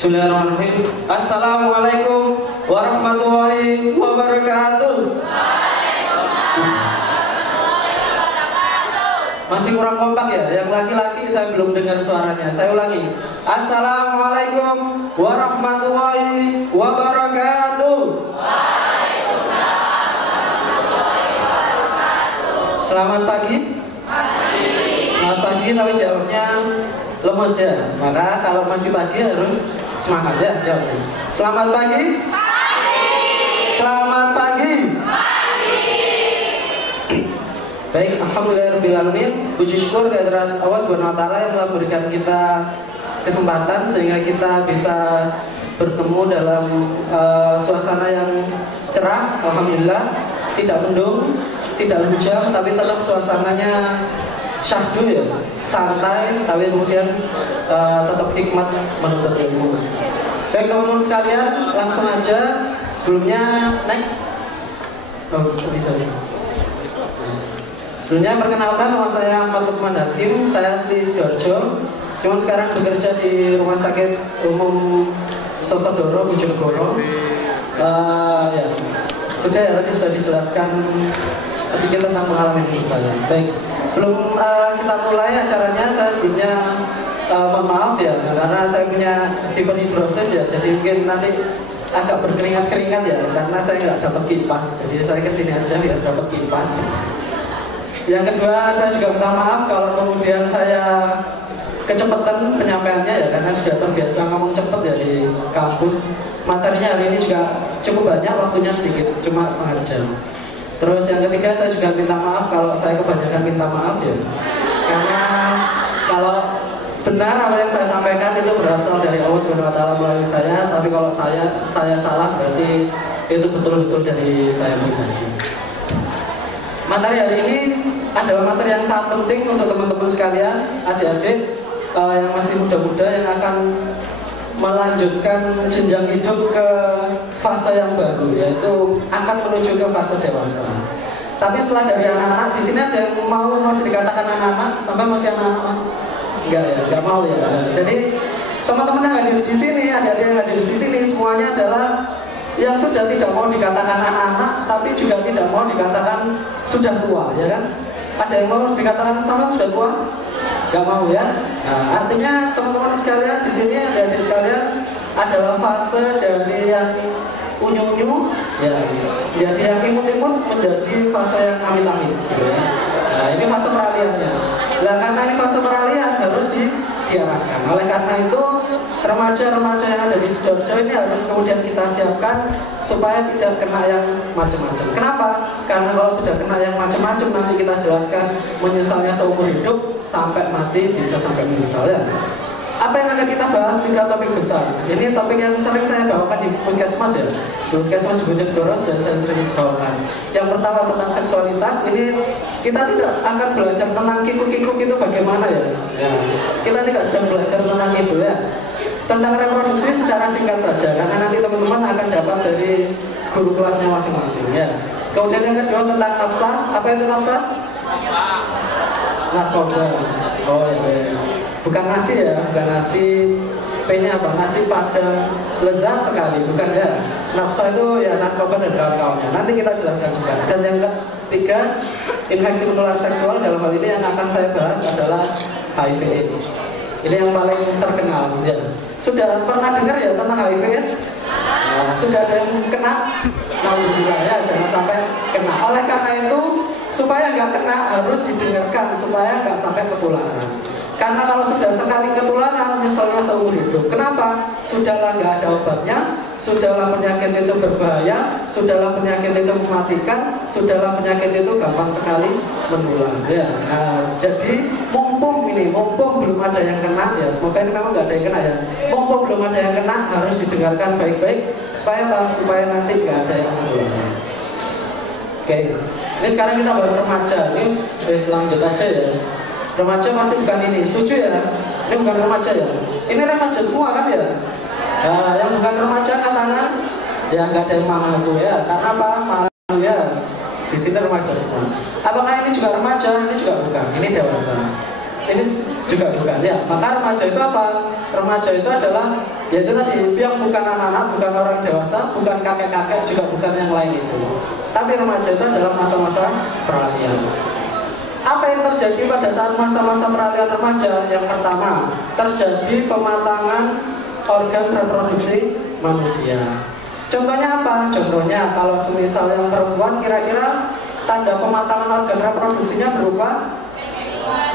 Bismillahirrahmanirrahim. Assalamualaikum warahmatullahi wabarakatuh. Masih kurang kompak ya? Yang laki-laki saya belum dengar suaranya. Saya ulangi. Assalamualaikum warahmatullahi wabarakatuh. Selamat pagi. Selamat pagi, tapi jawabnya lemes ya. Maka kalau masih pagi harus semangat ya jawabnya. Selamat pagi. Selamat pagi. Baik, alhamdulillahirobbilalamin. Puji syukur kehadirat Allah Subhanahu wa taala yang telah memberikan kita kesempatan sehingga kita bisa bertemu dalam suasana yang cerah. Alhamdulillah, tidak mendung, tidak hujan, tapi tetap suasananya syahdu ya, santai, tapi kemudian tetap hikmat menuntut ilmu. Baik teman-teman sekalian, langsung aja. Sebelumnya next. Oh, bisa nih. Sebelumnya perkenalkan, nama saya Ahmad Lukman Hakim, saya asli Sidoarjo, cuman sekarang bekerja di Rumah Sakit Umum Sosodoro, Bojonegoro. Ya, sudah ya, tadi sudah dijelaskan sedikit tentang pengalaman hidup saya. Baik, sebelum kita mulai acaranya, saya sebelumnya mohon maaf ya, karena saya punya hiperhidrosis ya, jadi mungkin nanti agak berkeringat-keringat ya, karena saya nggak dapat kipas, jadi saya kesini aja biar dapat kipas. Yang kedua, saya juga minta maaf kalau kemudian saya kecepatan penyampaiannya ya, karena sudah terbiasa ngomong cepet ya di kampus. Materinya hari ini juga cukup banyak, waktunya sedikit, cuma setengah jam. Terus yang ketiga, saya juga minta maaf kalau saya kebanyakan minta maaf ya, karena kalau benar apa yang saya sampaikan itu berasal dari Allah Subhanahu wa taala melalui saya, tapi kalau saya salah berarti itu betul-betul dari saya pribadi. Materi hari ini adalah materi yang sangat penting untuk teman-teman sekalian, adik-adik yang masih muda-muda yang akan melanjutkan jenjang hidup ke fase yang baru, yaitu akan menuju ke fase dewasa. Tapi setelah dari anak-anak, di sini ada yang mau masih dikatakan anak-anak, sampai masih anak-anak mas? Enggak ya, enggak mau ya. Jadi teman-teman yang hadir di sini, adik-adik yang hadir di sini, semuanya adalah yang sudah tidak mau dikatakan anak-anak, tapi juga tidak mau dikatakan sudah tua, ya kan? Ada yang mau dikatakan sama sudah tua? Gak mau ya? Nah, artinya teman-teman sekalian di sini, adik-adik sekalian, adalah fase dari yang unyu-unyu, ya, jadi yang imut-imut menjadi fase yang amit-amit. Gitu ya. Nah, ini fase peralihannya. Nah, karena ini fase peralihan harus diarahkan. Oleh karena itu, remaja-remaja yang ada di Sidoarjo ini harus kemudian kita siapkan supaya tidak kena yang macam-macam. Kenapa? Karena kalau sudah kena yang macam-macam, nanti kita jelaskan menyesalnya seumur hidup sampai mati, bisa sampai menyesal ya. Apa yang akan kita bahas? 3 topik besar. Ini topik yang sering saya bawakan di puskesmas ya. Di puskesmas di Bojonegoro sudah saya sering bawakan. Yang pertama tentang seksualitas. Ini kita tidak akan belajar tentang kikuk-kikuk itu bagaimana ya. Kita tidak sedang belajar tentang itu ya. Tentang reproduksi secara singkat saja, karena nanti teman-teman akan dapat dari guru kelasnya masing-masing ya. Kemudian yang kedua tentang nafsa. Apa itu nafsa? Narkoba. Oh ya. Bukan nasi ya, bukan nasi. P-nya apa? Nasi padang lezat sekali, bukan ya. Nafsa itu ya narkoba dan kawan-kawannya. Nanti kita jelaskan juga. Dan yang ketiga, infeksi menular seksual. Dalam hal ini yang akan saya bahas adalah HIV/AIDS. Ini yang paling terkenal ya. Sudah pernah dengar ya tentang HIV/AIDS? Nah, sudah ada yang kena? Alhamdulillah ya, jangan sampai kena. Oleh karena itu, supaya nggak kena harus didengarkan supaya nggak sampai ketularan. Karena kalau sudah sekali ketularan, nyeselnya seumur hidup. Kenapa? Sudahlah nggak ada obatnya, sudahlah penyakit itu berbahaya, sudahlah penyakit itu mematikan, sudahlah penyakit itu gampang sekali menular. Ya, nah, jadi mumpung belum ada yang kena ya, semoga ini memang nggak ada yang kena ya. Mumpung belum ada yang kena harus didengarkan baik-baik supaya apa? Supaya nanti nggak ada yang ketularan. Oke, ini sekarang kita bahas remaja. Ini lanjut aja ya. Remaja pasti bukan ini, setuju ya? Ini bukan remaja ya? Ini remaja semua kan ya? Nah, yang bukan remaja angkat tangan. Ya nggak ada yang malu ya. Karena apa? Malu ya. Di sini remaja semua. Apakah ini juga remaja? Ini juga bukan. Ini dewasa. Ini juga bukan ya. Maka remaja itu apa? Remaja itu adalah Yaitu tadi, yang bukan anak-anak, bukan orang dewasa, bukan kakek-kakek, juga bukan yang lain itu. Tapi remaja itu adalah masa-masa peralihan. Apa yang terjadi pada saat masa-masa peralihan remaja? Yang pertama, terjadi pematangan organ reproduksi manusia. Contohnya apa? Contohnya kalau semisal yang perempuan, kira-kira tanda pematangan organ reproduksinya berupa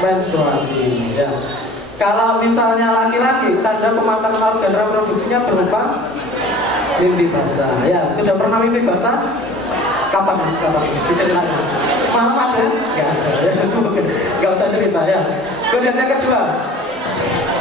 menstruasi, ya. Kalau misalnya laki-laki, tanda pematangan organ reproduksinya berupa mimpi basah. Ya, sudah pernah mimpi basah? Kapan mas? Kapan? Diceritain. Semalam ada? Ya ada. Ya, nggak usah cerita ya. Kemudian yang kedua,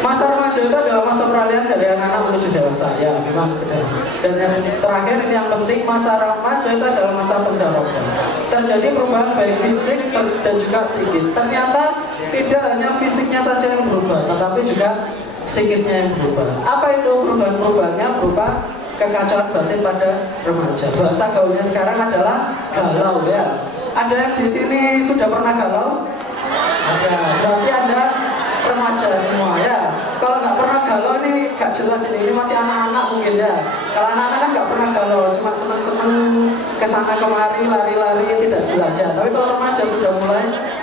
masa remaja itu adalah masa peralihan dari anak-anak menuju dewasa. Ya, memang sudah. Dan yang terakhir, yang penting, masa remaja itu adalah masa pencalonan. Terjadi perubahan baik fisik dan juga psikis. Ternyata tidak hanya fisiknya saja yang berubah, tetapi juga psikisnya yang berubah. Apa itu perubahan-perubahannya? Berupa kekacauan batin pada remaja. Bahasa gaulnya sekarang adalah galau, ya. Ada yang di sini sudah pernah galau? Ada. Berarti Anda remaja semua, ya. Kalau nggak pernah galau ini nggak jelas ini masih anak-anak mungkin, ya. Kalau anak-anak kan nggak pernah galau, cuma seneng-seneng kesana kemari, lari-lari, tidak jelas, ya. Tapi kalau remaja sudah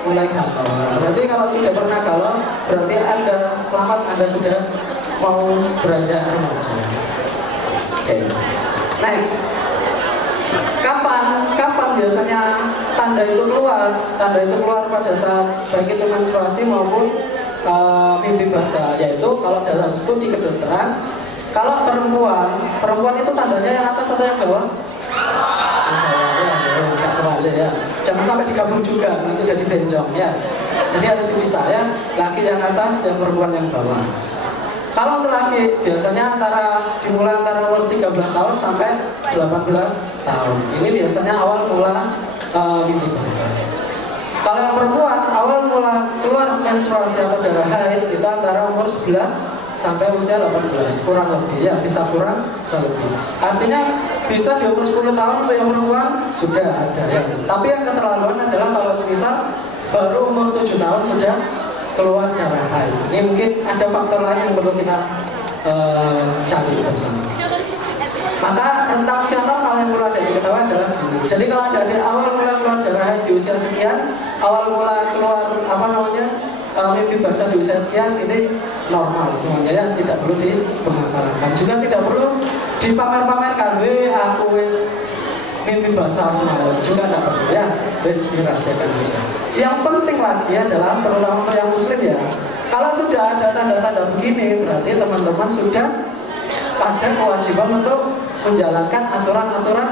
mulai galau. Berarti kalau sudah pernah galau, berarti Anda selamat, Anda sudah mau beranjak remaja. Oke. Next. Kapan biasanya tanda itu keluar? Tanda itu keluar pada saat baik itu menstruasi maupun mimpi basah, yaitu kalau dalam studi kedokteran, kalau perempuan itu tandanya yang atas atau yang bawah? Ya. Jangan sampai digabung juga, nanti jadi benjong, ya. Jadi harus dipisah, ya. Laki yang atas, dan perempuan yang bawah. Kalau untuk laki, biasanya dimulai antara umur 13 tahun sampai 18 tahun. Ini biasanya awal mula mimpi basah. Kalau yang perempuan, awal mula keluar menstruasi atau darah haid itu antara umur 11 sampai usia 18, kurang lebih, ya, bisa kurang, bisa lebih. Artinya bisa di umur 10 tahun untuk yang perempuan sudah ada, ya. Tapi yang keterlaluan adalah kalau semisal baru umur 7 tahun sudah keluar darah haid. Ini mungkin ada faktor lain yang perlu kita cari bersama. Maka rentang usia normal yang perlu ada diketahui adalah segini. Jadi kalau ada di awal mula keluar darah haid di usia sekian, awal mula keluar mimpi basah di usia sekian, ini normal semuanya, ya, tidak perlu dipermasalahkan. Juga tidak perlu dipamer-pamerkan, aku wis mimpi basah semalam, juga tidak perlu, ya, wis dirahasiakan saja. Yang penting lagi adalah terutama untuk yang muslim, ya, kalau sudah ada tanda-tanda begini, berarti teman-teman sudah ada kewajiban untuk menjalankan aturan-aturan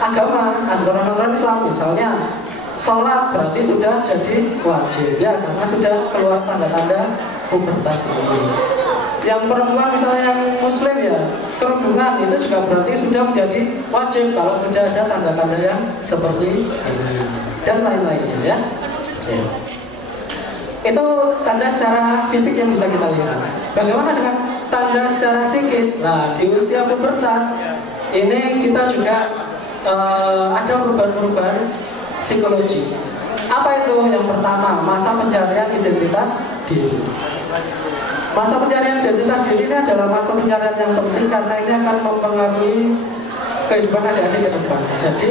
agama, aturan-aturan Islam. Misalnya sholat berarti sudah jadi wajib, ya, karena sudah keluar tanda-tanda pubertas ini. Yang perempuan misalnya yang muslim, ya, kerudungan itu juga berarti sudah menjadi wajib kalau sudah ada tanda-tanda yang seperti ini dan lain-lainnya, ya. Itu tanda secara fisik yang bisa kita lihat. Bagaimana dengan tanda secara psikis? Nah, di usia pubertas ini kita juga ada perubahan-perubahan psikologi. Apa itu? Yang pertama, masa pencarian identitas diri. Masa pencarian identitas diri ini adalah masa pencarian yang penting karena ini akan mempengaruhi kehidupan adik-adik ke depan. Jadi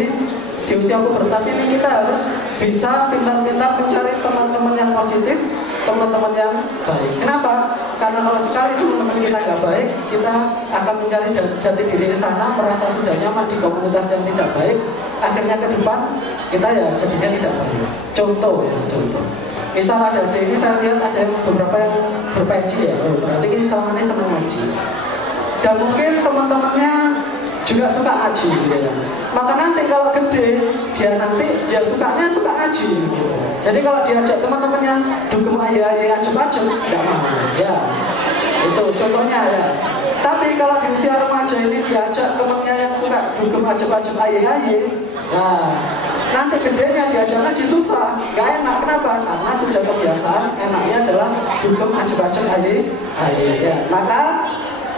di usia pubertas ini kita harus bisa pintar-pintar mencari teman-teman yang positif, teman-teman yang baik. Kenapa? Karena kalau sekali teman-teman kita nggak baik, kita akan mencari jati diri di sana, merasa sudah nyaman di komunitas yang tidak baik. Akhirnya ke depan kita, ya, jadinya tidak baik. Contoh, ya, contoh. Misal ada ini, saya lihat ada beberapa yang berpenci, ya, berarti ini selama ini senang ngaji. Dan mungkin teman-temannya juga suka ngaji, gitu, ya. Maka nanti kalau gede, dia sukanya suka ngaji, gitu. Jadi kalau diajak teman-temannya dugem ayah acem-acem, nggak mau, ya. Itu contohnya, ya. Tapi kalau di usia remaja ini diajak temannya yang suka dugem acem-acem ayah, nah, nanti gedenya diajak ngaji susah, nggak enak. Kenapa? Karena sudah kebiasaan, enaknya adalah dugem acem-acem ayah, ya. Maka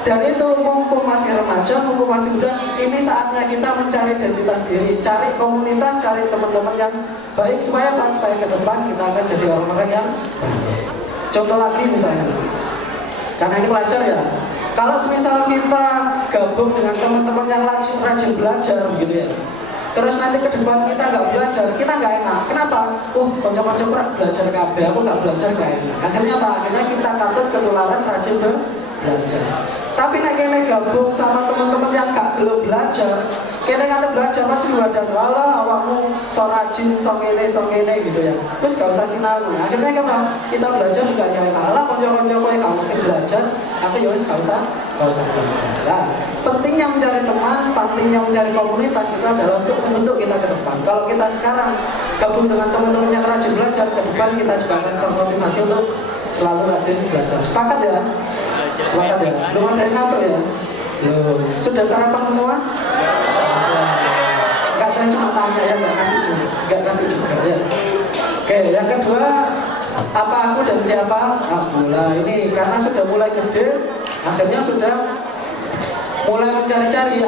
dari itu, mumpung masih remaja, mumpung masih muda, ini saatnya kita mencari identitas diri, cari komunitas, cari teman-teman yang baik, supaya ke depan kita akan jadi orang-orang yang baik. Contoh lagi misalnya, karena ini pelajar, ya, Kalau semisal kita gabung dengan teman-teman yang rajin belajar gitu ya, terus nanti ke depan kita nggak belajar, kita nggak enak. Kenapa? Konco-konco kurang belajar kabeh, aku nggak belajar nggak enak. Akhirnya apa? Akhirnya kita katut ketularan rajin belajar. Tapi nek kene gabung sama teman-teman yang gak gelem belajar, kene kate belajar pasti wadah Allah awakmu so rajin, so kene gitu ya. Terus gak usah sinau. Akhirnya apa? Kita belajar juga ya Allah konco-konco kowe gak mesti belajar, aku ya wis gak usah belajar. Nah, pentingnya mencari teman, pentingnya mencari komunitas itu adalah untuk membentuk kita ke depan. Kalau kita sekarang gabung dengan teman-teman yang rajin belajar, ke depan kita juga akan termotivasi untuk selalu rajin belajar. Sepakat ya? Sepakat ya? Belum ada yang ngantuk ya? Belum. Sudah sarapan semua? Enggak, saya cuma tanya ya, enggak kasih juga ya. Oke, yang kedua, apa aku dan siapa? Abdullah. Ini karena sudah mulai gede, akhirnya sudah mulai mencari-cari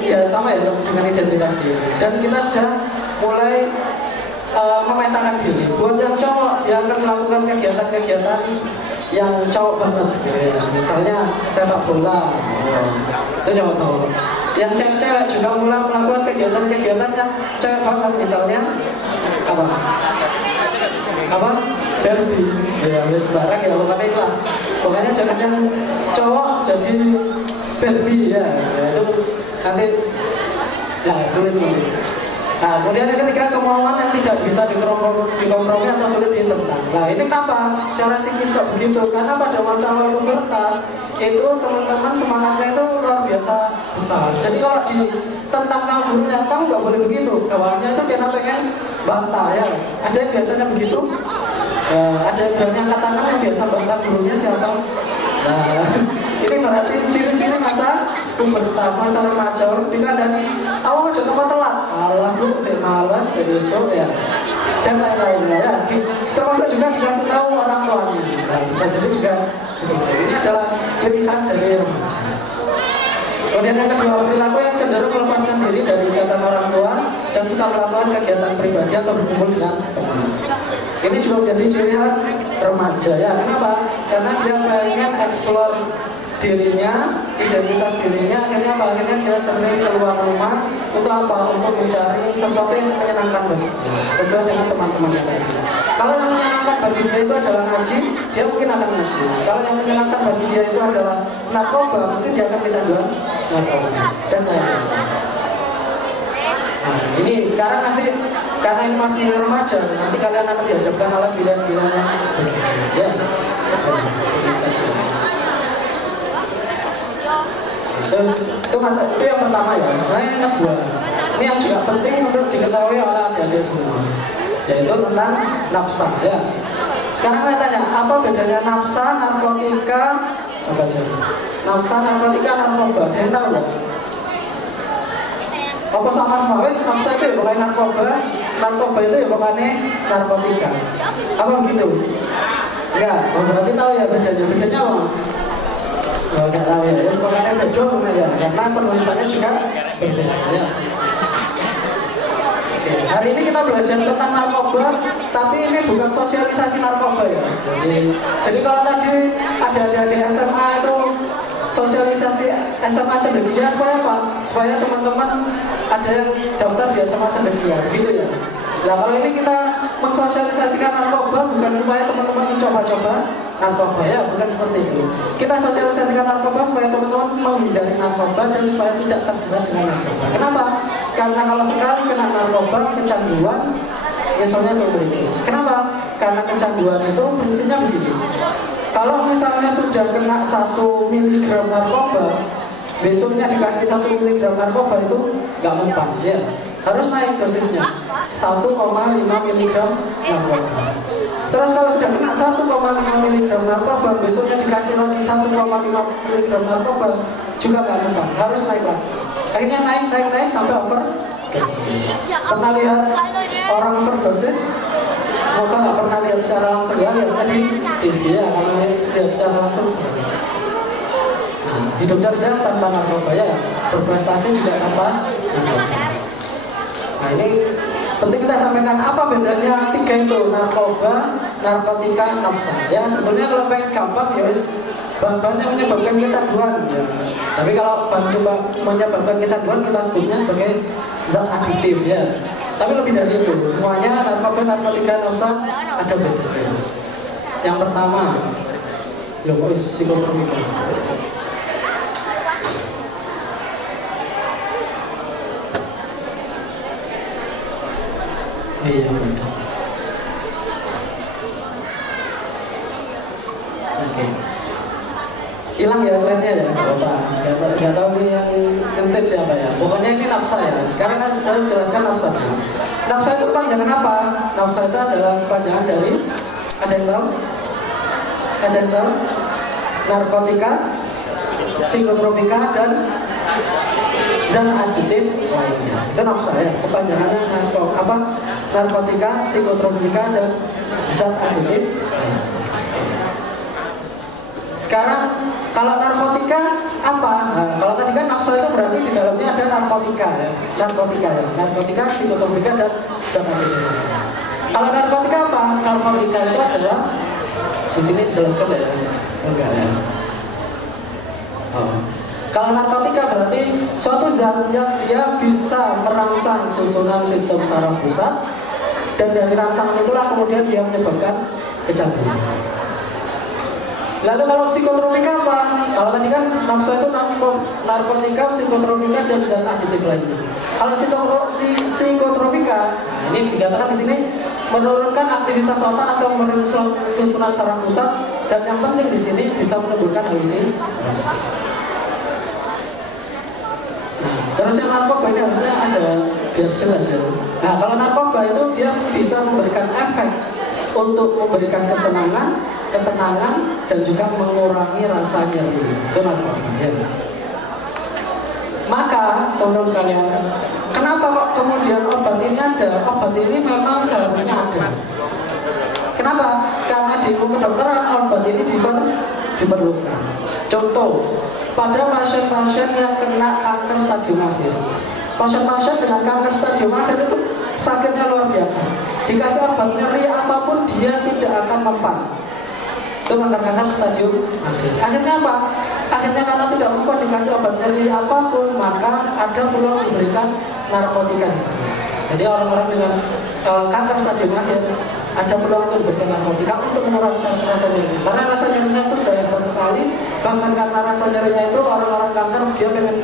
ya sama ya dengan identitas diri. Dan kita sudah mulai memetakan diri. Buat yang cowok, dia akan melakukan kegiatan-kegiatan yang cowok banget ya. Misalnya sepak bola, itu cowok. Yang cewek juga mulai melakukan kegiatan-kegiatan yang cewek banget. Misalnya apa? Derby ya, sembarang ya, pokoknya itu lah. Pokoknya jangan yang cowok jadi Barbie ya, itu nanti ya sulit nih. Nah, kemudian yang ketiga, kemauan yang tidak bisa dikompromi atau sulit ditentang. Nah, ini kenapa? Secara psikis kok begitu? Karena pada masa lalu pubertas itu teman-teman semangatnya itu luar biasa besar. Jadi kalau ditentang sama gurunya, kamu nggak boleh begitu. Kawannya itu dia pengen bantah ya. Ada yang biasanya begitu. Ada yang berani angkat tangan yang biasa bantah gurunya siapa? Nah, ini berarti ciri-ciri masa pubertas, masa remaja. Dikandani, awal aja tempat telat. Allah lu, saya malas, saya besok ya. Dan lain-lainnya ya. Termasuk juga dikasih tahu orang tuanya. Nah, bisa jadi juga begitu. Ini adalah ciri khas dari remaja. Kemudian yang kedua, perilaku yang cenderung melepaskan diri dari ikatan orang tua dan suka melakukan kegiatan pribadi atau berkumpul dengan teman. Ini juga menjadi ciri khas remaja ya. Kenapa? Karena dia pengen eksplor dirinya, identitas dirinya. Akhirnya apa? Akhirnya dia sering keluar rumah untuk apa? Untuk mencari sesuatu yang menyenangkan bagi dia, sesuai dengan teman-temannya tadi. Kalau yang menyenangkan bagi dia itu adalah ngaji, dia mungkin akan ngaji. Kalau yang menyenangkan bagi dia itu adalah narkoba, mungkin dia akan kecanduan narkoba dan lain-lain. Nah, ini sekarang nanti karena ini masih remaja, nanti kalian akan dihadapkan oleh pilihan-pilihannya begini ya. Terus itu yang pertama ya. Selanjutnya yang kedua, ini yang juga penting untuk diketahui oleh adik-adik semua, yaitu tentang nafsa ya. Sekarang saya tanya, apa bedanya nafsa, narkotika, apa aja? Nafsa, narkotika, narkoba, ada yang tahu nggak? Apa sama wes nafsa itu ya pokoknya narkoba itu ya pokoknya narkotika. Apa begitu? Enggak, berarti tahu ya bedanya apa mas? Enggak tahu ya, pokoknya beda ya, karena penulisannya juga berbeda ya. Oke, hari ini kita belajar tentang narkoba, tapi ini bukan sosialisasi narkoba ya. Jadi kalau tadi ada di SMA itu sosialisasi SMA Cendekia supaya apa? Supaya teman-teman ada yang daftar di SMA Cendekia, begitu ya. Nah kalau ini kita mensosialisasikan narkoba bukan supaya teman-teman mencoba-coba narkoba ya, bukan seperti itu. Kita sosialisasikan narkoba supaya teman-teman menghindari narkoba dan supaya tidak terjerat dengan narkoba. Kenapa? Karena kalau sekali kena narkoba, kecanduan, misalnya seperti itu. Kenapa? Karena kecanduan itu prinsipnya begini. Kalau misalnya sudah kena 1 mg narkoba, besoknya dikasih 1 mg narkoba itu nggak mempan, ya. Harus naik dosisnya 1,5 mg narkoba. Terus kalau sudah kena 1,5 mg narkoba, besoknya dikasih lagi 1,5 mg narkoba, juga nggak mempan, harus naik lagi. Akhirnya naik sampai overdosis. Pernah lihat orang overdosis? Semoga nggak pernah lihat secara langsung ya, lihatnya di TV ya, kalau lihat secara langsung seperti itu. Nah, hidup cerdas tanpa narkoba ya, berprestasi juga tanpa narkoba. Nah ini penting kita sampaikan apa bedanya 3 itu, narkoba, narkotika, nafsa. Ya sebetulnya kalau pengen gampang ya bahan-bahan yang menyebabkan kecanduan ya. Tapi kalau bahan coba menyebabkan kecanduan kita sebutnya sebagai zat adiktif ya. Tapi lebih dari itu, semuanya narkoba, narkotika, nafsa ada bentuknya. Yang pertama, psikotropika. Iya betul. Oke. Hilang ya slide-nya ya, Bapak. Gak tahu nih yang ngetit siapa ya. Pokoknya ini nafsa ya. Sekarang kan saya jelaskan nafsa. Nafsa itu panjangan apa? Nafsa itu adalah panjangan dari, ada yang tahu? Ada yang tahu? Narkotika, psikotropika, dan zat adiktif lainnya. Itu nafsa ya. Kepanjangannya narkotika, psikotropika, dan zat adiktif. Sekarang kalau narkotika apa? Nah, kalau tadi kan nafsa itu berarti di dalamnya ada narkotika ya. Narkotika, psikotropika, dan zat adiktif. Kalau narkotika apa? Narkotika itu adalah di sini dijelaskan ya. Enggak ya. Oh. Kalau narkotika berarti suatu zat yang dia bisa merangsang susunan sistem saraf pusat, dan dari rangsangan itulah kemudian dia menyebabkan kecanduan. Lalu kalau psikotropika apa? Kalau tadi kan nafsu itu narkotika, psikotropika, dan zat adiktif lainnya. Kalau psikotropika, ini dikatakan di sini menurunkan aktivitas otak atau menurunkan susunan saraf pusat, dan yang penting di sini bisa menimbulkan halusinasi. Nah, terus yang narkoba ini harusnya ada biar jelas ya. Nah, kalau narkoba itu dia bisa memberikan efek untuk memberikan kesenangan, ketenangan, dan juga mengurangi rasa nyeri. Itu narkoba ya. Maka teman-teman sekalian, kenapa kok kemudian obat ini ada? Obat ini memang seharusnya ada. Kenapa? Karena di ilmu kedokteran obat ini diperlukan. Contoh, pada pasien-pasien yang kena kanker stadium akhir, pasien-pasien dengan kanker stadium akhir itu sakitnya luar biasa. Dikasih obat nyeri apapun dia tidak akan mempan. Itu kanker stadium akhir. Akhirnya apa? Akhirnya karena tidak mempan dikasih obat nyeri apapun, maka ada peluang diberikan narkotika di sana. Jadi orang-orang dengan kanker stadium akhir ada peluang untuk diberikan narkotika untuk mengurangi rasa nyeri. Karena rasa nyerinya itu sudah hebat sekali. Bahkan karena rasa nyerinya itu orang-orang kanker dia pengen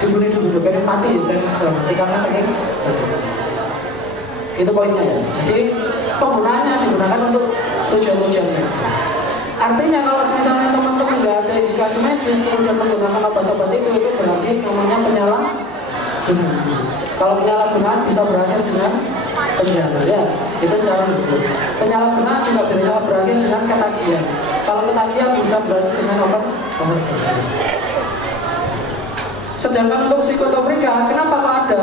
dibunuh, pengen mati, pengen segera mati karena saking sakit. Itu poinnya ya. Jadi penggunaannya digunakan untuk tujuan-tujuan medis. Artinya kalau misalnya teman-teman nggak ada indikasi medis kemudian menggunakan obat-obat itu berarti namanya penyalahgunaan. Kalau penyalahgunaan bisa berakhir dengan penjara ya. Itu secara hukum. Penyalahgunaan juga bisa berakhir dengan ketagihan. Kalau ketagihan bisa berakhir dengan overdosis. Sedangkan untuk psikotropika, kenapa kok ada?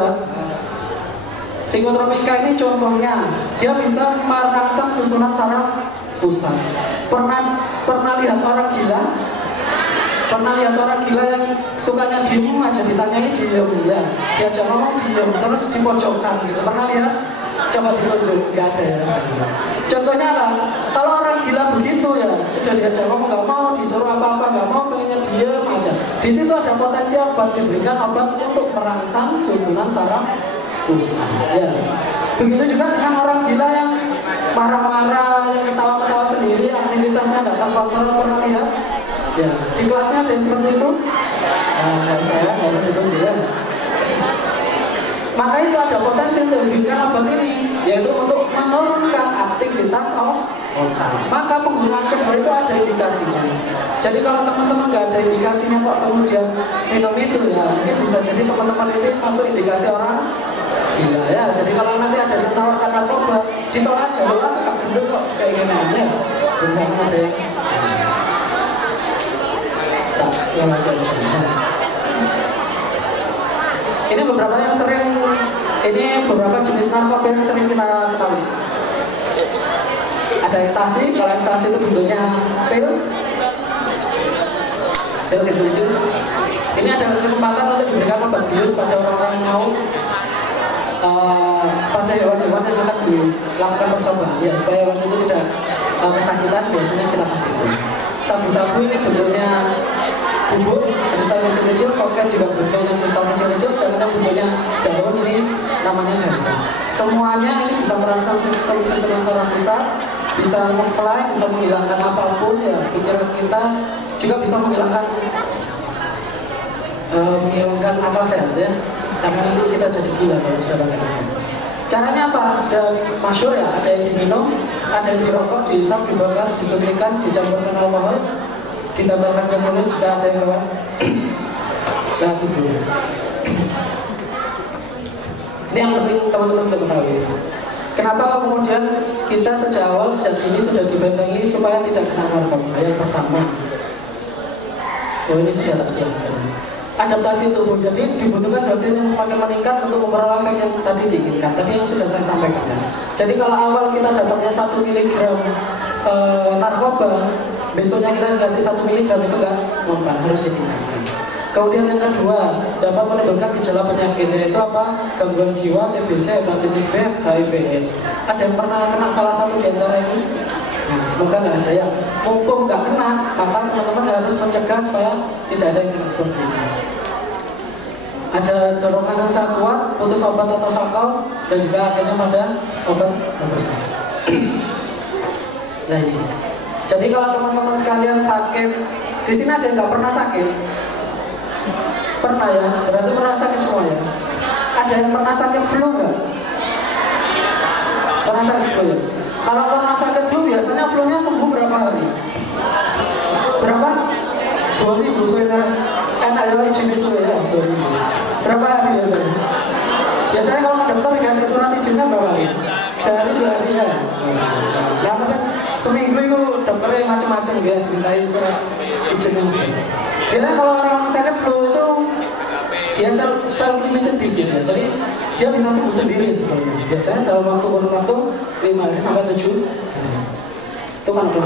Psikotropika ini contohnya, dia bisa merangsang susunan saraf pusat. Pernah lihat orang gila? Pernah lihat orang gila yang sukanya diem aja, ditanyai diem ya, diajak ngomong diem, terus dipojokkan gitu. Pernah lihat? Coba ditunjuk, nggak ada ya. Contohnya apa? Kalau orang gila begitu ya, sudah diajak ngomong nggak mau, disuruh apa-apa nggak mau, pengennya diem aja. Di situ ada potensi obat, diberikan obat untuk merangsang susunan saraf pusat. Ya. Begitu juga dengan orang gila yang marah-marah, yang ketawa-ketawa sendiri, aktivitasnya nggak terkontrol. Pernah lihat? Ya. Di kelasnya ada yang seperti itu? Nggak saya, nggak seperti itu ya. Maka itu ada potensi untuk diberikan obat ini, yaitu untuk menurunkan aktivitas otak. Maka penggunaan kedua itu ada indikasinya. Jadi kalau teman-teman nggak ada indikasinya kok kemudian minum itu ya, mungkin bisa jadi teman-teman itu masuk indikasi orang gila ya. Jadi kalau nanti ada yang tawarkan narkoba, ditolak aja, lo kan gendut kok kayak gini aja. Jadi ada yang tak yang aja. Ini beberapa yang sering, ini beberapa jenis narkoba yang sering kita ketahui. Ada ekstasi, kalau ekstasi itu bentuknya pil kecil-kecil. Ini ada kesempatan untuk diberikan obat bius pada orang-orang yang mau pada hewan-hewan yang akan dilakukan percobaan ya, supaya hewan itu tidak kesakitan, biasanya kita kasih itu. sabu-sabu ini bentuknya bubuk kristal kecil-kecil, kokain juga bentuknya kristal kecil-kecil, sedangkan bentuknya daun ini namanya ganja. Semuanya ini bisa merangsang sistem susunan saraf pusat, bisa nge-fly, bisa menghilangkan apapun ya pikiran kita, juga bisa menghilangkan akal sehat ya, karena nanti kita jadi gila kalau sudah pakai itu. Caranya apa? Sudah masyhur ya, ada yang diminum, ada yang dirokok, dihisap, dibakar, disuntikan, dicampurkan alkohol, ditambahkan ke mulut, juga ada yang lewat tubuh. Ini yang penting teman-teman untuk ketahui. Kenapa kemudian kita sejak awal, sejak dini sudah dibentengi supaya tidak kena narkoba? Yang pertama, ini sudah tak jelaskan. Adaptasi tubuh, jadi dibutuhkan dosis yang semakin meningkat untuk memperoleh efek yang tadi diinginkan. Tadi yang sudah saya sampaikan. Jadi kalau awal kita dapatnya 1 mg narkoba, besoknya kita dikasih 1 mg itu nggak mempan, harus ditingkatkan. Kemudian yang kedua, dapat menimbulkan gejala penyakit, yaitu apa? Gangguan jiwa, TBC, hepatitis B, HIV/AIDS. Ada yang pernah kena salah satu di antara ini? Nah, semoga nggak ada ya. Mumpung nggak kena, maka teman-teman harus mencegah supaya tidak ada yang kena seperti ini. Ada dorongan yang sangat kuat, putus obat atau sakau, dan juga akhirnya pada overdosis. Nah ini. Jadi kalau teman-teman sekalian sakit, di sini ada yang nggak pernah sakit? Pernah ya? Berarti pernah sakit semua ya? Ada yang pernah sakit flu nggak? Pernah sakit flu ya? Kalau pernah sakit flu, biasanya flu-nya sembuh berapa hari? Berapa? 2 minggu, soalnya enak ya, jenis ya, 2 minggu. Berapa hari biasanya? Biasanya kalau ke dokter dikasih surat izinnya berapa hari? Sehari 2 hari ya? Nah, masa seminggu itu dokternya macam-macam ya, dimintain surat izinnya. Biasanya kalau orang sakit flu itu dia self-limited disease ya, jadi dia bisa sembuh sendiri sebenarnya. Biasanya dalam kurun waktu 5 hari sampai 7 itu kan flu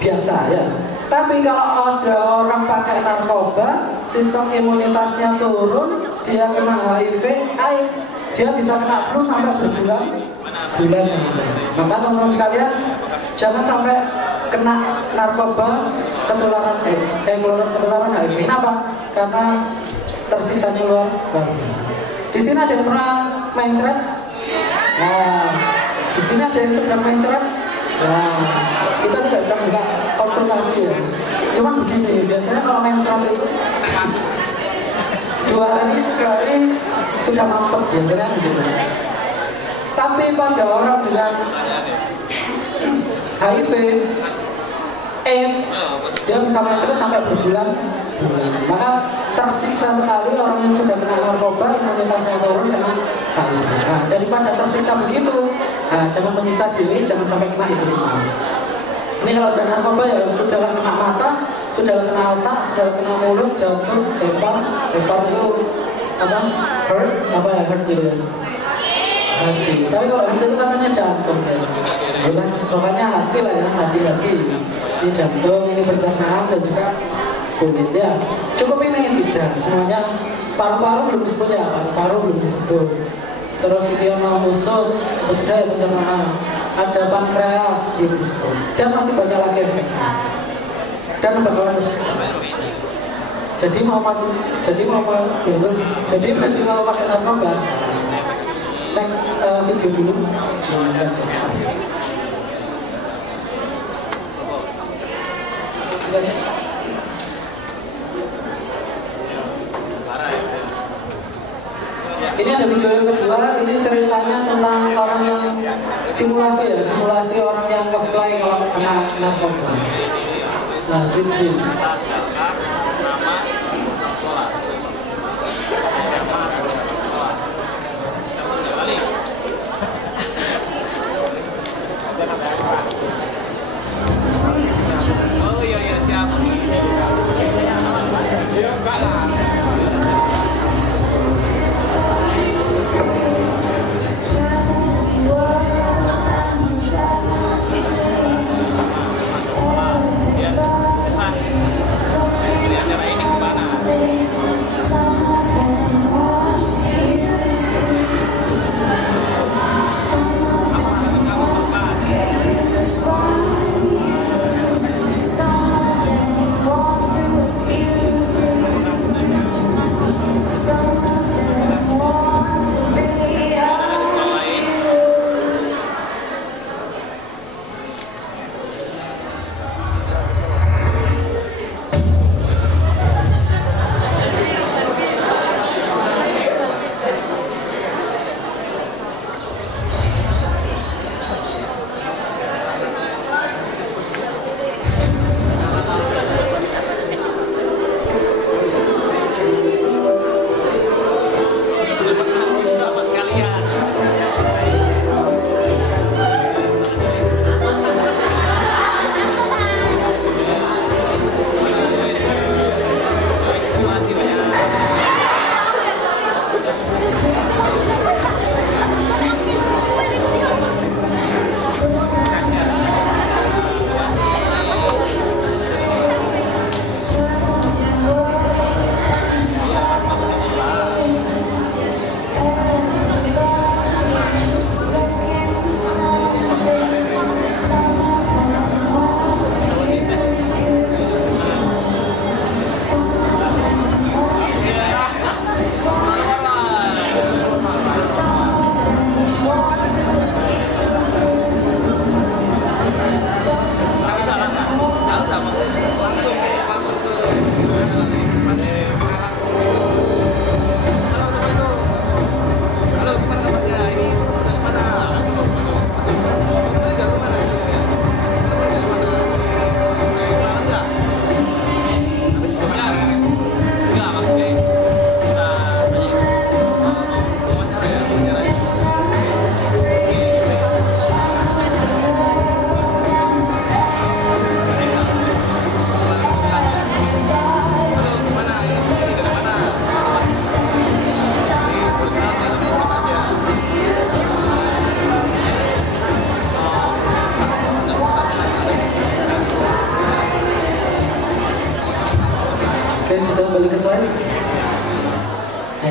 biasa ya. Tapi kalau ada orang pakai narkoba, sistem imunitasnya turun, dia kena HIV, AIDS, dia bisa kena flu sampai berbulan-bulan. Maka teman-teman sekalian, jangan sampai kena narkoba ketularan AIDS, ketularan HIV. Kenapa? Karena tersisanya luar biasa. Di sini ada yang pernah mencret. Nah, di sini ada yang sedang mencret. Nah, kita tidak sedang buka konsultasi ya. Cuman begini, biasanya kalau mencret itu 2 hari, 3 hari sudah mampet biasanya begitu. Tapi pada orang dengan HIV, AIDS, dia bisa mencret sampai berbulan. Maka tersiksa sekali orang yang sudah kena narkoba, imunitasnya turun dengan HIV. Nah, daripada tersiksa begitu, nah, jangan menyiksa diri, jangan sampai kena itu semua. Ini kalau sudah narkoba ya sudah kena mata, sudah kena otak, sudah kena mulut, jantung, hepar itu apa? Heart gitu ya. Hati. Tapi kalau hati itu katanya jantung ya. Bukan, pokoknya hati lah ya, hati. Ini jantung, ini pencernaan dan juga kulit ya. Cukup ini tidak, semuanya paru-paru belum disebut ya, paru-paru belum disebut. Terus ion usus, terus ada pencernaan, ada pankreas belum disebut. Dan masih banyak lagi efeknya. Dan bakalan terus jadi masih mau pakai narkoba. Next video dulu sebelum lanjut. Ini ada video yang kedua, ini ceritanya tentang orang yang simulasi orang yang nge-fly kalau kena narkoba. Nah, sweet dreams. Oh iya siap. Enggak lah.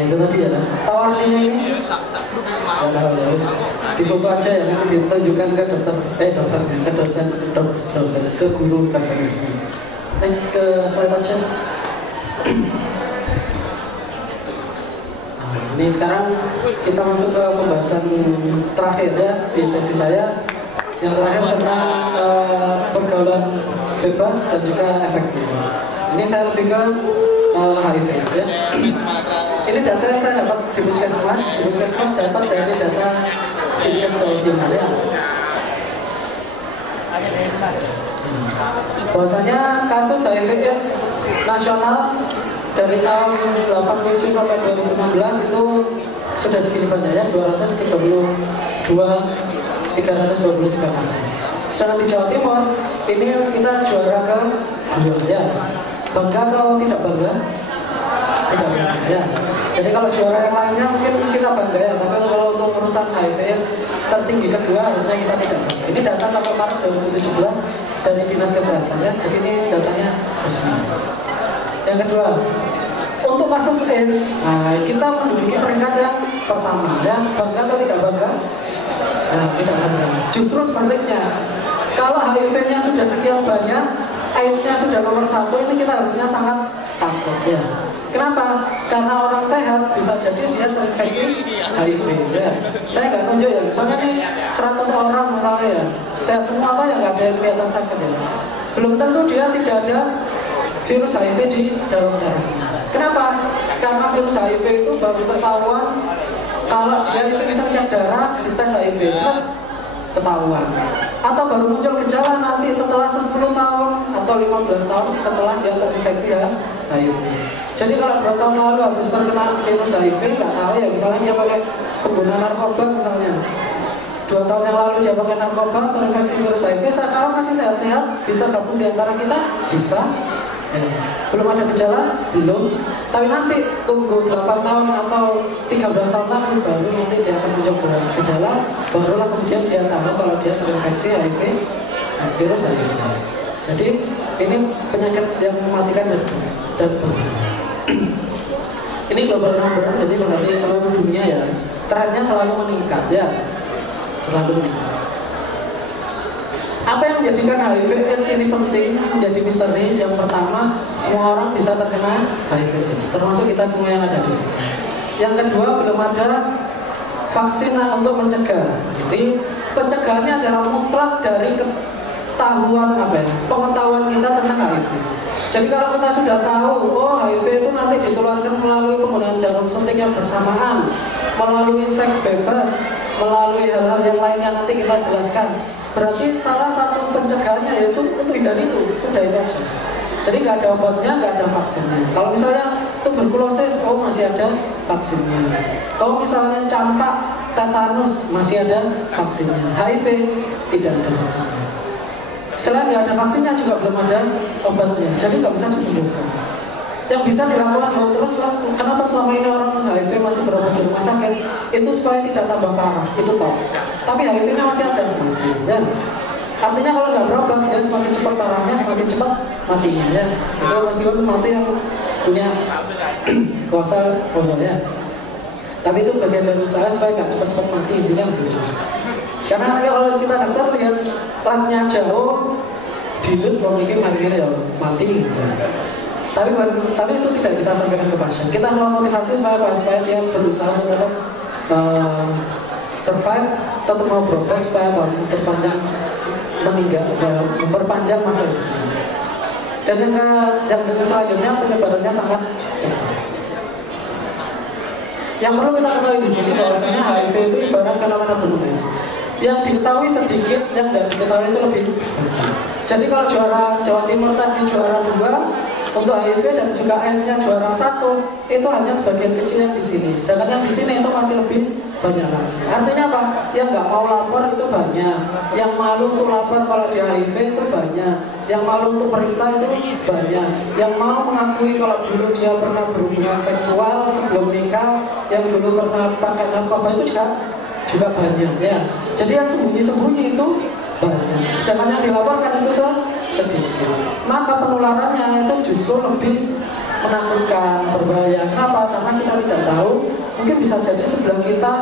itu tadi ya. Tahu artinya ini? Iya, sak grup itu mau. Ya tahu ya. Di foto aja ya, nanti ditunjukkan ke dokternya, ke dosen, ke guru bahasa Inggris. Next ke slide aja. Ini sekarang kita masuk ke pembahasan terakhir ya di sesi saya. Yang terakhir tentang pergaulan bebas dan juga efektif. Ini saya lebih ke HIV/AIDS ya. Ini data yang saya dapat di Puskesmas. Di Puskesmas dapat dari data Dinkes Jawa Timur ya. Bahwasanya kasus HIV/AIDS nasional dari tahun 87 sampai 2016 itu sudah segini banyak ya, 323 kasus. Sedangkan di Jawa Timur ini kita juara ke-2 ya. Bangga atau tidak bangga? Tidak bangga ya. Jadi kalau juara yang lainnya mungkin kita bangga ya, tapi kalau untuk urusan HIV/AIDS tertinggi kedua harusnya kita tidak bangga. Ini data sampai Maret 2017 dari Dinas Kesehatan ya. Jadi ini datanya resmi. Yang kedua, untuk kasus AIDS, kita menduduki peringkat yang pertama ya. Bangga atau tidak bangga? Nah, tidak bangga. Justru sebaliknya, kalau HIV-nya sudah sekian banyak, AIDS-nya sudah nomor 1, ini kita harusnya sangat takut ya. Kenapa? Karena orang sehat bisa jadi dia terinfeksi HIV ya. Saya nggak nunjuk ya, soalnya nih 100 orang misalnya ya, sehat semua atau ya nggak ada yang kelihatan sakit ya. Belum tentu dia tidak ada virus HIV di dalam darahnya. Kenapa? Karena virus HIV itu baru ketahuan kalau dia iseng-iseng cek darah dites HIV, ketahuan. Atau baru muncul gejala nanti setelah 10 tahun atau 15 tahun setelah dia terinfeksi ya HIV. Jadi kalau 2 tahun lalu habis terkena virus HIV nggak tahu ya, misalnya dia pakai pengguna narkoba misalnya. 2 tahun yang lalu dia pakai narkoba terinfeksi virus HIV, sekarang masih sehat-sehat, bisa gabung di antara kita, bisa. Ya. Belum ada gejala? Belum. Tapi nanti tunggu 8 tahun atau 13 tahun lagi baru nanti dia akan muncul gejala, barulah kemudian dia tahu kalau dia terinfeksi HIV virus HIV. Jadi ini penyakit yang mematikan dan ini global number, jadi berarti seluruh dunia ya, trennya selalu meningkat ya, selalu meningkat. Apa yang menjadikan HIV/AIDS ini penting menjadi misteri? Yang pertama, semua orang bisa terkena HIV/AIDS, termasuk kita semua yang ada di sini. Yang kedua, belum ada vaksin untuk mencegah. Jadi pencegahannya adalah mutlak dari pengetahuan kita tentang HIV. Jadi kalau kita sudah tahu, oh HIV itu nanti ditularkan melalui penggunaan jarum suntik yang bersamaan, melalui seks bebas, melalui hal-hal yang lainnya nanti kita jelaskan. Berarti salah satu pencegahannya yaitu untuk hindari itu, sudah itu aja. Jadi nggak ada obatnya, nggak ada vaksinnya. Kalau misalnya tuberkulosis, oh masih ada vaksinnya. Kalau misalnya campak, tetanus, masih ada vaksinnya. HIV tidak ada vaksinnya. Selain nggak ada vaksinnya juga belum ada obatnya, jadi nggak bisa disembuhkan. Yang bisa dilakukan terus lah, kenapa selama ini orang HIV masih berobat di rumah sakit? Itu supaya tidak tambah parah, itu toh. Tapi HIV-nya masih ada, masih ya. Artinya kalau nggak berobat, dia semakin cepat parahnya, semakin cepat matinya ya. Itu meskipun mati yang punya kuasa obat ya. Tapi itu bagian dari usaha supaya nggak cepat-cepat mati, intinya begitu. Karena kalau kita dokter lihat trennya jauh, dilut kalau mikir hari ini ya mati. Tapi itu tidak kita sampaikan ke pasien. Kita selalu motivasi supaya dia berusaha untuk tetap survive, tetap mau berobat supaya memperpanjang masa hidupnya. Dan yang selanjutnya penyebarannya sangat cepat. Yang perlu kita ketahui di sini bahwasanya HIV itu ibarat fenomena gunung es. Yang diketahui sedikit, yang tidak diketahui itu lebih banyak. Jadi kalau juara Jawa Timur tadi juara 2 untuk HIV dan juga AIDS-nya juara 1, itu hanya sebagian kecil yang di sini. Sedangkan yang di sini itu masih lebih banyak lagi. Artinya apa? Yang nggak mau lapor itu banyak. Yang malu untuk lapor kalau dia HIV itu banyak. Yang malu untuk periksa itu banyak. Yang mau mengakui kalau dulu dia pernah berhubungan seksual sebelum nikah, yang dulu pernah pakai narkoba itu juga banyak ya. Jadi yang sembunyi-sembunyi itu banyak. Sedangkan yang dilaporkan itu sedikit. Maka penularannya itu justru lebih menakutkan, berbahaya. Kenapa? Karena kita tidak tahu, mungkin bisa jadi sebelah kita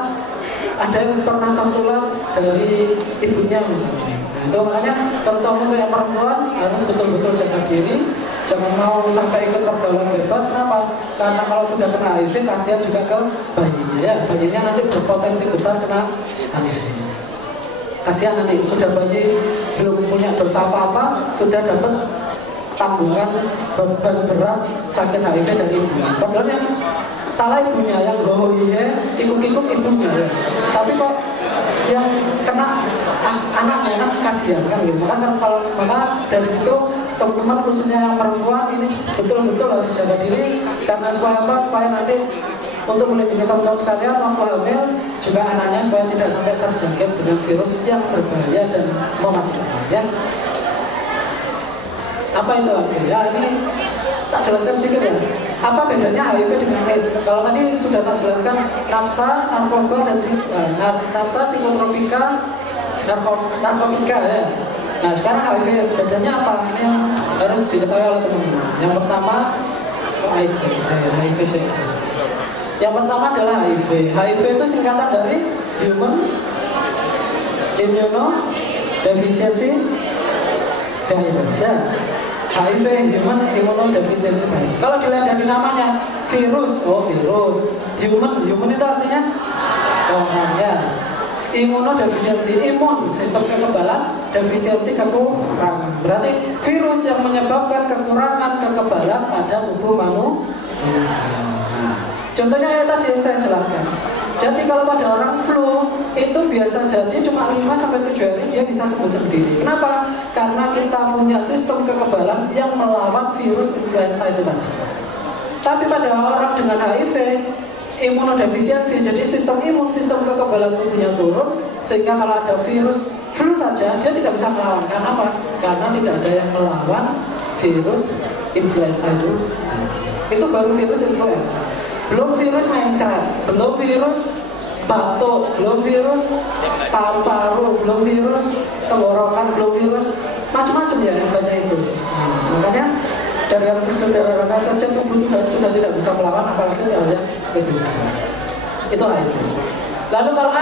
ada yang pernah tertular dari ibunya misalnya. Nah, itu makanya terutama untuk yang perempuan harus betul-betul jaga diri, jangan mau sampai ikut pergaulan bebas. Kenapa? Karena kalau sudah kena HIV, kasihan juga ke bayinya ya. Bayinya nanti berpotensi besar kena HIV. Kasihan nanti sudah bayi belum punya dosa apa-apa, sudah dapat tanggungan beban berat sakit HIV dari ibunya. Padahal yang salah ibunya, yang gohoiye, kikuk-kikuk ibunya ya. Tapi kok yang kena anaknya kan kasihan kan gitu. Maka dari situ teman-teman khususnya yang perempuan ini betul-betul harus jaga diri. Karena supaya apa? Supaya nanti untuk melindungi teman-teman sekalian waktu hamil juga anaknya supaya tidak sampai terjangkit dengan virus yang berbahaya dan mematikan ya. Apa itu HIV? Ya ini tak jelaskan sedikit ya. Apa bedanya HIV dengan AIDS? Kalau tadi sudah tak jelaskan nafsa, narkoba, dan nafsa, psikotropika, narkotika ya. Nah sekarang HIV AIDS bedanya apa? Ini yang harus diketahui oleh teman-teman. Yang pertama AIDS, HIV sih. Yang pertama adalah HIV. HIV itu singkatan dari Human Immunodeficiency Virus ya. HIV, Human Immunodeficiency Virus. Kalau dilihat dari namanya, virus, oh virus. Human itu artinya orang ya. Immunodeficiency, imun, sistem kekebalan, defisiensi kekurangan. Berarti virus yang menyebabkan kekurangan kekebalan pada tubuh manusia. Contohnya kayak tadi yang saya jelaskan. Jadi kalau pada orang flu itu biasa jadi cuma 5-7 hari dia bisa sembuh sendiri. Kenapa? Karena kita punya sistem kekebalan yang melawan virus influenza itu tadi. Tapi pada orang dengan HIV, imunodefisiensi, jadi sistem kekebalan tubuhnya turun, sehingga kalau ada virus flu saja dia tidak bisa melawan. Karena apa? Karena tidak ada yang melawan virus influenza itu. Itu baru virus influenza. Belum virus mencret, belum virus batuk, belum virus paru-paru, belum virus tenggorokan, belum virus macam-macam ya yang banyak itu. Makanya dari yang sederhana saja tubuh sudah tidak bisa melawan, apalagi ada virus. Itu HIV. Lalu kalau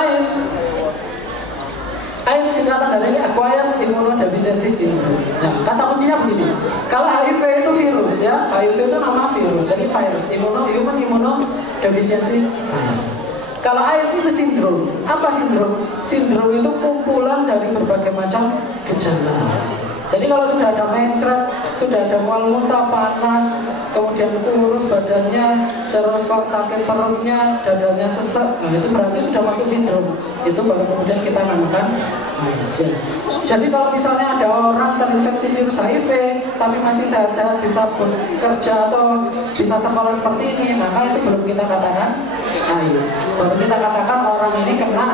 AIDS singkatan dari Acquired Immunodeficiency Syndrome. Nah, kata kuncinya begini. Kalau HIV itu virus ya, HIV itu nama virus, jadi virus, Human Immunodeficiency Virus. Kalau AIDS itu sindrom. Apa sindrom? Sindrom itu kumpulan dari berbagai macam gejala. Jadi kalau sudah ada mencret, sudah ada mual muntah, panas, kemudian kurus badannya, terus kalau sakit perutnya, dadanya sesek, nah itu berarti sudah masuk sindrom. Itu baru kemudian kita namakan AIDS. Jadi kalau misalnya ada orang terinfeksi virus HIV, tapi masih sehat-sehat, bisa bekerja atau bisa sekolah seperti ini, maka itu belum kita katakan AIDS. Baru kita katakan orang ini kena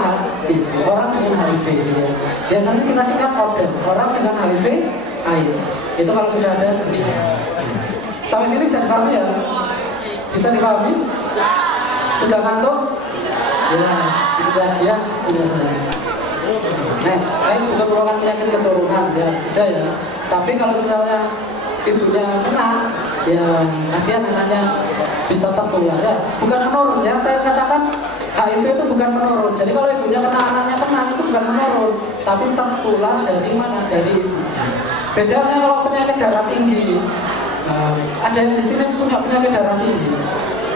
HIV, orang dengan HIV. Ya. Biasanya kita singkat orang dengan HIV, AIDS. Itu kalau sudah ada gejala. Sampai sini bisa dipahami ya? Bisa dipahami? Sudah ngantuk? Ya, sudah ya, sudah saya. Next, AIDS juga merupakan penyakit keturunan, ya sudah ya. Tapi kalau misalnya ibunya kena, ya kasihan anaknya bisa tertular ya. Bukan menurun ya, saya katakan HIV itu bukan menurun. Jadi kalau ibunya kena, anaknya kena, itu bukan menurun, tapi tertular dari mana? Dari ibunya. Bedanya kalau penyakit darah tinggi, ada yang di sini punya penyakit darah tinggi,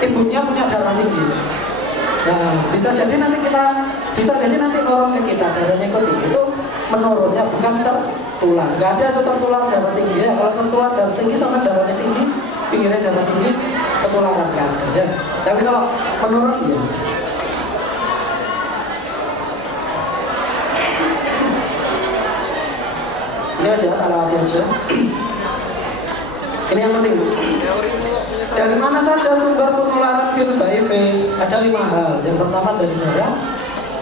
ibunya punya darah tinggi. Nah, bisa jadi nanti menurun ke kita, darahnya ikut tinggi, itu menurunnya bukan tertular. Gak ada itu tertular darah tinggi ya. Kalau tertular darah tinggi sama darahnya tinggi, pinggirnya darah tinggi, ketularan gak ada ya. Tapi kalau menurun iya. Ini ya, tak lewati aja. Ini yang penting. Dari mana saja sumber penularan virus HIV? Ada 5 hal. Yang pertama dari darah,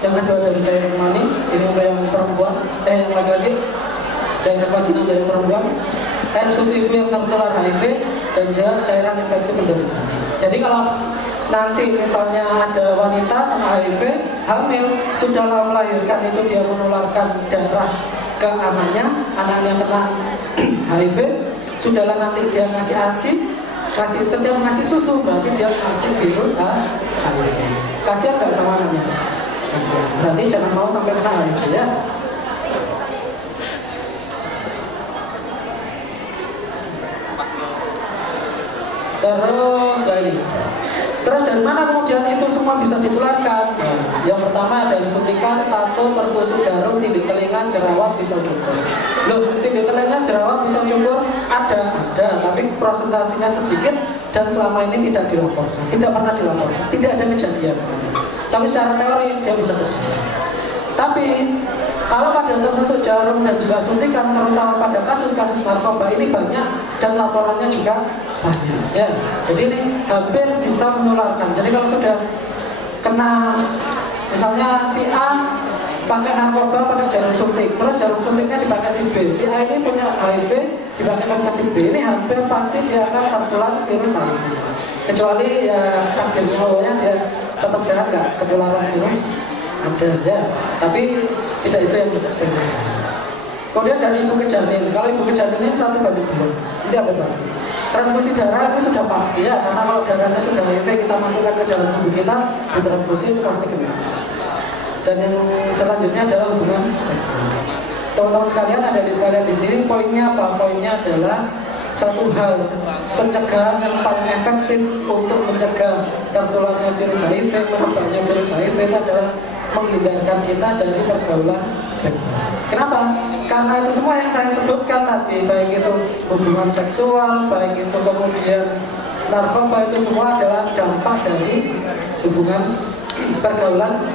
yang kedua dari cairan mani, ini untuk yang perempuan, yang laki-laki, cairan vagina dari perempuan, air susu ibu yang tertular HIV, dan juga cairan infeksi penderita. Jadi kalau nanti misalnya ada wanita kena HIV, hamil, sudah melahirkan, itu dia menularkan darah ke anaknya kena HIV, sudahlah nanti dia ngasih ASI, setiap ngasih susu berarti dia ngasih virus HIV. Kasihan nggak sama anaknya? Kasihan. Berarti jangan mau sampai kena HIV ya. Terus dari mana kemudian itu semua bisa ditularkan? Yang pertama dari suntikan, tato, tertusuk jarum, tindik telinga, jerawat, pisau cukur. Loh, tindik telinga, jerawat, pisau cukur ada, tapi presentasinya sedikit dan selama ini tidak dilaporkan, tidak pernah dilaporkan, tidak ada kejadian. Tapi secara teori dia bisa terjadi. Tapi kalau pada tertusuk jarum dan juga suntikan, terutama pada kasus-kasus narkoba ini banyak dan laporannya juga banyak. Ya, jadi ini hampir bisa menularkan. Jadi kalau sudah kena, misalnya si A pakai narkoba, pakai jarum suntik, terus jarum suntiknya dipakai si B, si A ini punya HIV, dipakai ke si B, ini hampir pasti dia akan tertular virus HIV. Kecuali ya takdirnya awalnya dia tetap sehat, nggak ketularan virus. Ada ya, tapi tidak itu yang kita sebutkan. Kemudian dari ibu kejanin, kalau ibu kejanin ini 1:2, ini ada pasti. Transfusi darah itu sudah pasti ya, karena kalau darahnya sudah HIV kita masukkan ke dalam tubuh kita, ditransfusi itu pasti kena. Dan yang selanjutnya adalah hubungan seksual. Teman-teman sekalian, ada di sekalian di sini, poinnya apa? Poinnya adalah satu hal pencegahan yang paling efektif untuk mencegah tertularnya virus HIV, menyebarnya virus HIV itu adalah menghindarkan kita dari pergaulan bebas. Kenapa? Karena itu semua yang saya sebutkan tadi, baik itu hubungan seksual, baik itu kemudian narkoba, itu semua adalah dampak dari hubungan pergaulan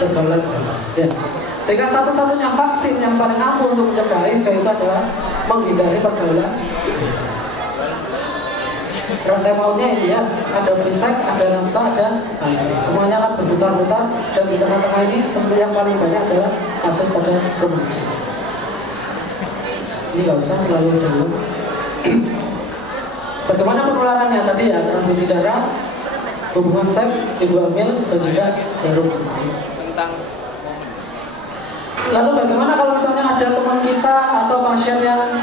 bebas. Ya. Sehingga satu-satunya vaksin yang paling ampuh untuk mencegah HIV itu adalah menghindari pergaulan bebas. Rantai mautnya ini ya, ada free sex, ada nafsa, ada HIV. Semuanya akan berputar-putar dan di tengah-tengah ini yang paling banyak adalah kasus pada remaja. Ini nggak usah terlalu dulu. Bagaimana penularannya tadi ya, transfusi darah, hubungan seks, ibu hamil, dan juga jarum suntik. Lalu bagaimana kalau misalnya ada teman kita atau pasien yang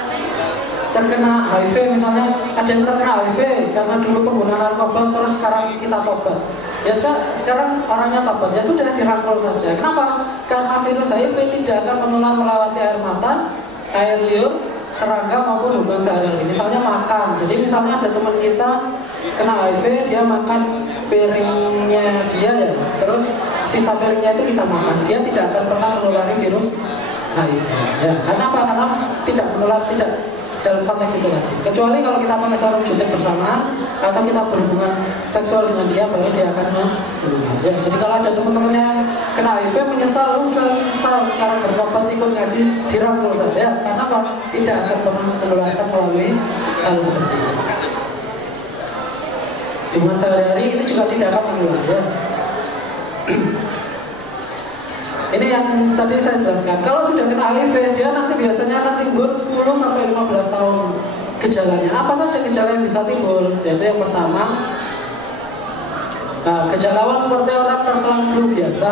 terkena HIV, misalnya ada yang terkena HIV karena dulu pengguna narkoba terus sekarang kita tobat. Ya sekarang orangnya tobat, ya sudah dirangkul saja. Kenapa? Karena virus HIV tidak akan menular melewati air mata, air liur, serangga maupun hubungan sehari-hari. Misalnya makan. Jadi misalnya ada teman kita kena HIV, dia makan piringnya dia ya, terus sisa piringnya itu kita makan, dia tidak akan pernah menulari virus HIV. Ya, karena apa? Karena tidak menular, tidak dalam konteks itu tadi. Kecuali kalau kita pakai sarung suntik bersama atau kita berhubungan seksual dengan dia, baru dia akan menular. Ya, jadi kalau ada teman-teman yang kena HIV menyesal, udah menyesal sekarang bertobat ikut ngaji, dirangkul saja. Ya, karena apa? Tidak akan pernah menularkan melalui hal seperti itu. Hubungan sehari-hari ini juga tidak akan menular ya. Ini yang tadi saya jelaskan. Kalau sudah kena HIV, dia nanti biasanya akan timbul 10-15 tahun gejalanya. Apa saja gejala yang bisa timbul? Biasanya yang pertama, gejala awal seperti orang terserang flu biasa,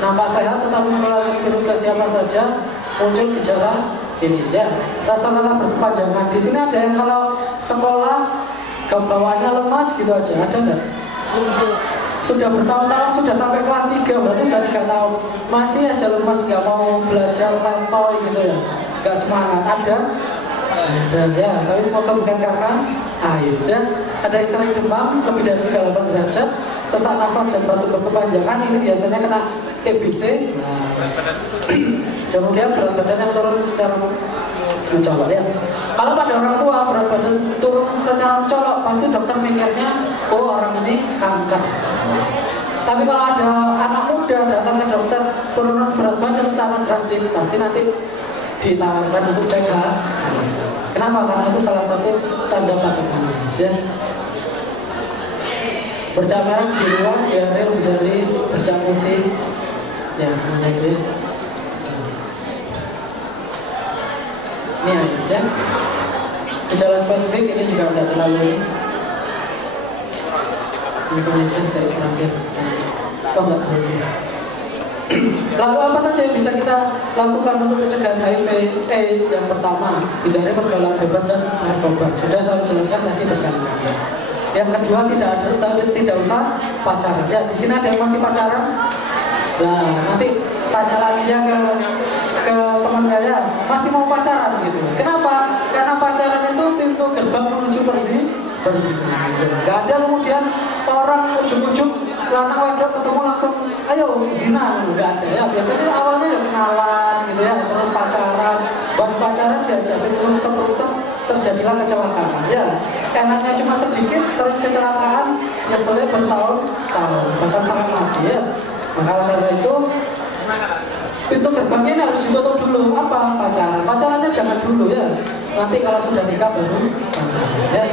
nampak sehat tetapi menularkan virus ke siapa saja, muncul gejala ini ya. Rasa lelah berkepanjangan. Di sini ada yang kalau sekolah bawaannya lemas gitu aja, ada enggak? Sudah bertahun-tahun, sudah sampai kelas 3, berarti sudah 3 tahun masih aja lemas, nggak mau belajar letoy gitu ya, nggak semangat. Ada ya, tapi semoga bukan karena AIDS ya. Ada yang sering demam lebih dari 38 derajat, sesak nafas dan batuk berkepanjangan, ini biasanya kena TBC. Kemudian berat badan yang turun secara mencolok ya. Kalau pada orang tua berat badan turun secara mencolok, pasti dokter mikirnya, oh orang ini kanker. Tapi kalau ada anak muda datang ke dokter penurunan berat badan secara drastis, pasti nanti ditawarkan untuk cek. Kenapa? Karena itu salah satu tanda patogenis ya. Bercak merah, biruan, diare, lebih dari bercak putih, ya semuanya itu ya. Ini AIDS ya. Gejala spesifik ini juga tidak terlalu ini. Misalnya cek saya terakhir. Oh enggak jelas sih. Lalu apa saja yang bisa kita lakukan untuk mencegah HIV/AIDS? Yang pertama, hindari pergaulan bebas dan narkoba. Sudah saya jelaskan tadi berkali-kali. Yang kedua, tidak usah pacaran. Ya, di sini ada yang masih pacaran. Nah, nanti tanya lagi ya ke teman saya, masih mau pacaran gitu. Kenapa? Karena pacaran itu pintu gerbang menuju berzina. Gak ada kemudian orang ujung-ujung lanang wedok ketemu langsung ayo zina, nggak ada ya. Biasanya awalnya ya kenalan gitu ya, terus pacaran, baru pacaran diajak seprusep terjadilah kecelakaan ya. Enaknya cuma sedikit terus kecelakaan, nyeselnya bertahun-tahun bahkan sampai mati ya. Maka karena itu pintu gerbangnya ini harus ditutup dulu. Apa? Pacaran. Pacarannya jangan dulu ya. Nanti kalau sudah nikah baru pacaran ya.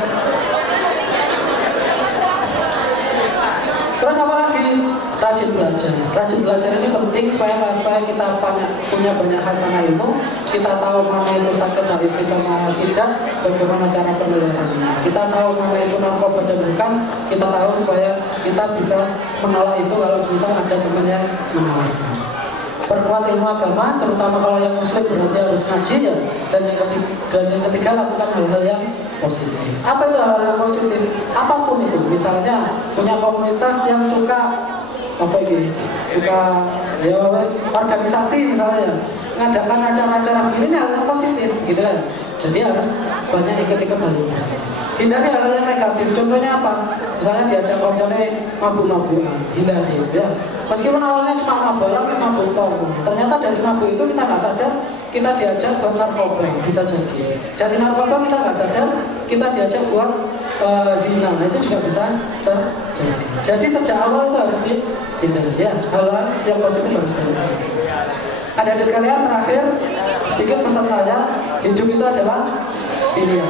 Terus apa lagi? Rajin belajar. Rajin belajar ini penting supaya kita punya banyak hasanah ilmu. Kita tahu mana itu sakit HIV sama tidak, bagaimana cara penularannya. Kita tahu mana itu narkoba dan bukan. Kita tahu supaya kita bisa menolak itu kalau misal ada teman yang menawarkan. Perkuat ilmu agama, terutama kalau yang muslim berarti harus ngaji ya. Dan yang ketiga lakukan hal-hal yang positif. Apa itu hal-hal yang positif? Apapun itu, misalnya punya komunitas yang suka apa ini? Suka ya organisasi misalnya, ngadakan acara-acara begini, ini hal yang positif gitu kan. Jadi harus banyak ikut-ikut hal yang positif. Hindari hal yang negatif. Contohnya apa? Misalnya diajak konconnya mabuk-mabukan, hindari ya. Meskipun awalnya cuma mabuk, tapi mabuk tong. Ternyata dari mabuk itu kita nggak sadar kita diajak buat narkoba, bisa jadi. Dari narkoba kita nggak sadar kita diajak buat zina, itu juga bisa terjadi. Jadi sejak awal itu harus dihindari ya. Hal-hal yang positif harus dihindari. Adik-adik sekalian, terakhir sedikit pesan saya, hidup itu adalah pilihan.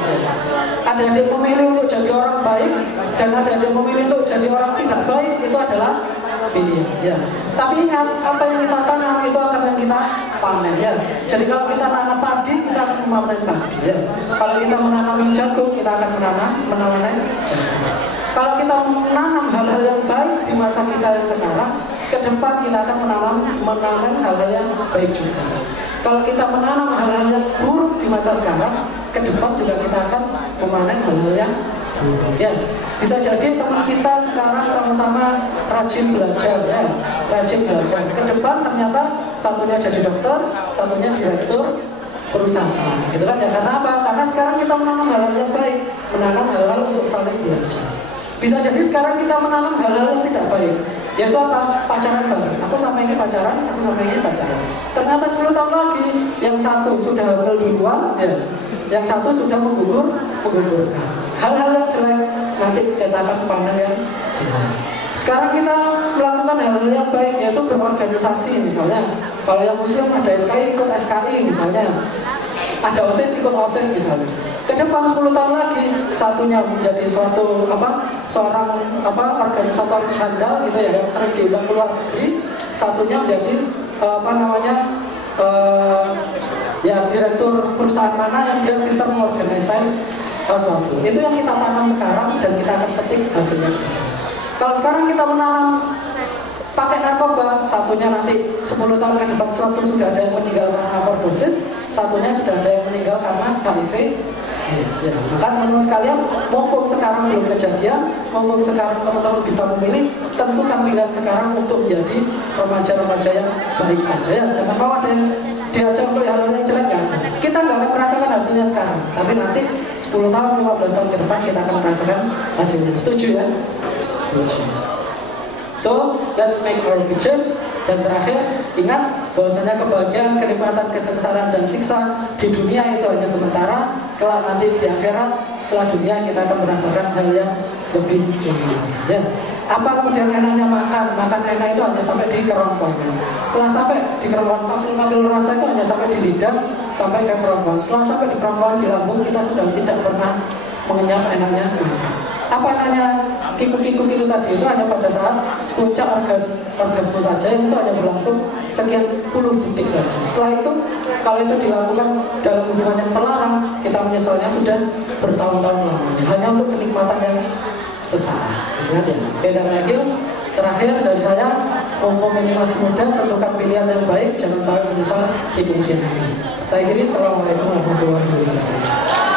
Adik-adik memilih untuk jadi orang baik dan adik-adik memilih untuk jadi orang tidak baik, itu adalah pilihan ya. Tapi ingat, apa yang kita tanam itu akan yang kita panen ya. Jadi kalau kita nanam padi, kita akan memanen padi ya. Kalau kita menanam jagung, kita akan memanen jagung. Kalau kita menanam hal-hal yang baik di masa kita yang sekarang, ke depan kita akan menanam hal-hal yang baik juga. Kalau kita menanam hal-hal yang buruk di masa sekarang, ke depan juga kita akan memanen hal-hal yang buruk ya. Bisa jadi teman kita sekarang sama-sama rajin belajar ya, rajin belajar. Ke depan ternyata satunya jadi dokter, satunya direktur perusahaan, gitu kan ya. Karena apa? Karena sekarang kita menanam hal-hal yang baik, menanam hal-hal untuk saling belajar. Bisa jadi sekarang kita menanam hal-hal yang tidak baik, yaitu apa? Pacaran bareng. Aku sama ini pacaran, aku sama ini pacaran. Ternyata 10 tahun lagi, yang satu sudah hamil duluan, ya, yang satu sudah menggugurkan. Hal-hal yang jelek nanti kita akan panen yang jelek. Sekarang kita melakukan hal-hal yang baik, yaitu berorganisasi misalnya. Kalau yang muslim ada SKI, ikut SKI misalnya. Ada OSIS, ikut OSIS misalnya. Ke depan 10 tahun lagi, satunya menjadi seorang organisatoris handal gitu ya, yang sering diundang ke luar negeri. Satunya menjadi direktur perusahaan mana yang dia pintar mengorganisasi sesuatu. Itu yang kita tanam sekarang dan kita akan petik hasilnya. Kalau sekarang kita menanam pakai narkoba, satunya nanti 10 tahun ke depan suatu sudah ada yang meninggal karena overdosis, satunya sudah ada yang meninggal karena HIV AIDS ya. Maka teman-teman sekalian, mumpung sekarang belum kejadian, mumpung sekarang teman-teman bisa memilih, tentukan pilihan sekarang untuk menjadi remaja-remaja yang baik saja ya. Jangan mau ada yang diajak untuk hal-hal yang jelek kan. Kita nggak akan merasakan hasilnya sekarang, tapi nanti 10 tahun, 15 tahun ke depan kita akan merasakan hasilnya. Setuju ya? Setuju. So, let's make our visions. Dan terakhir, ingat bahwasanya kebahagiaan, kenikmatan, kesengsaraan, dan siksa di dunia itu hanya sementara. Kelak nanti di akhirat, setelah dunia kita akan merasakan hal yang lebih enak ya. Apa kemudian enaknya makan? Makan enak itu hanya sampai di kerongkongan. Setelah sampai di kerongkongan, ngambil rasa itu hanya sampai di lidah, sampai ke kerongkongan. Setelah sampai di kerongkongan, di lambung, kita sudah tidak pernah mengenyam enaknya makan. Apa enaknya kikuk-kikuk itu tadi? Itu hanya pada saat puncak orgasme saja, yang itu hanya berlangsung sekian puluh detik saja. Setelah itu, kalau itu dilakukan dalam hubungan yang terlarang, kita menyesalnya sudah bertahun-tahun lamanya, hanya untuk kenikmatan yang sesaat. Ingat ya, beda lagi Terakhir dari saya, mumpung ini masih muda, tentukan pilihan yang baik, jangan sampai menyesal di kemudian hari. Saya akhiri, assalamualaikum warahmatullahi wabarakatuh.